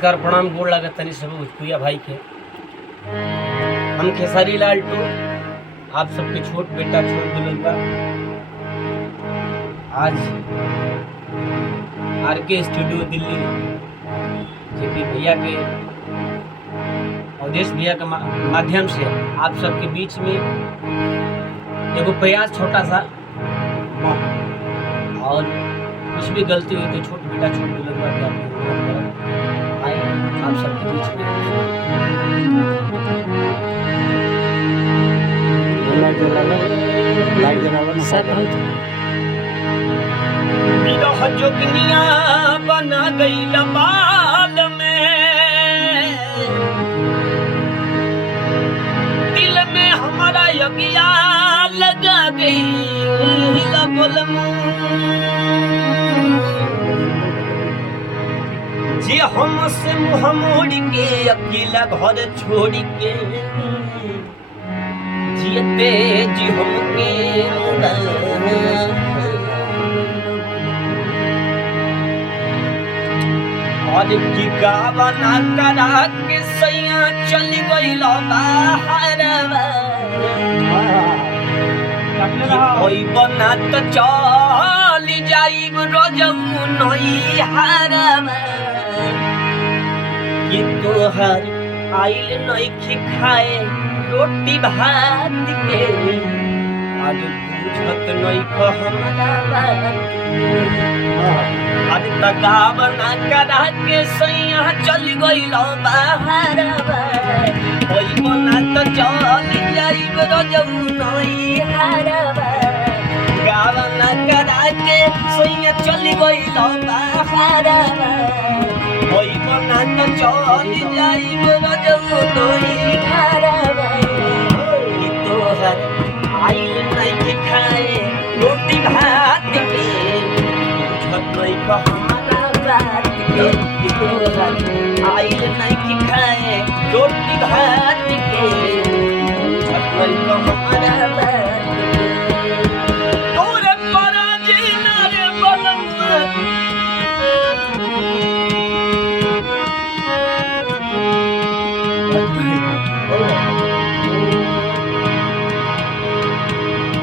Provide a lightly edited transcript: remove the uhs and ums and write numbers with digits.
कर प्रणाम गोड़ लागत तनी सब भोजपुरिया भाई के। हम खेसारी लाल टू आप सबके छोट बेटा छोट दुल्हन बा। आज आरके स्टूडियो दिल्ली जेपी भैया के अवधेश भैया के माध्यम से आप सबके बीच में एगो प्रयास छोटा सा, और कुछ भी गलती हुई तो छोट बेटा छोट दुल्हन बा के आप सबके बीच में विरह जोगनिया बना गई बाल में, दिल में हमारा यज्ञा लगा गई जे हमसे मुँह मोड़ के अकेला घर छोड़ के जियते जी हमके और की गावना करा के सैया चल गई बाहर कोई बना तो चल जाई रोजऊ नई हारम कि तोहर आइल नइखी खाए रोटी भात के, आज बुझत नइख हमरा बात आज तकावना करा के सैया चल गइल बाहर कोई बना तो चल जाइब रोजऊ नई हारबा गावना करा के सैया चल गइल बाहर कोई बना तो चल जाइब रोजऊ नई हारबा कि तोहर आइल नइखी खाए रोटी भात के, बुझत नइख हमरा बात के कि तोहर आइल नइखी खाए रोटी भात के, बुझत नइख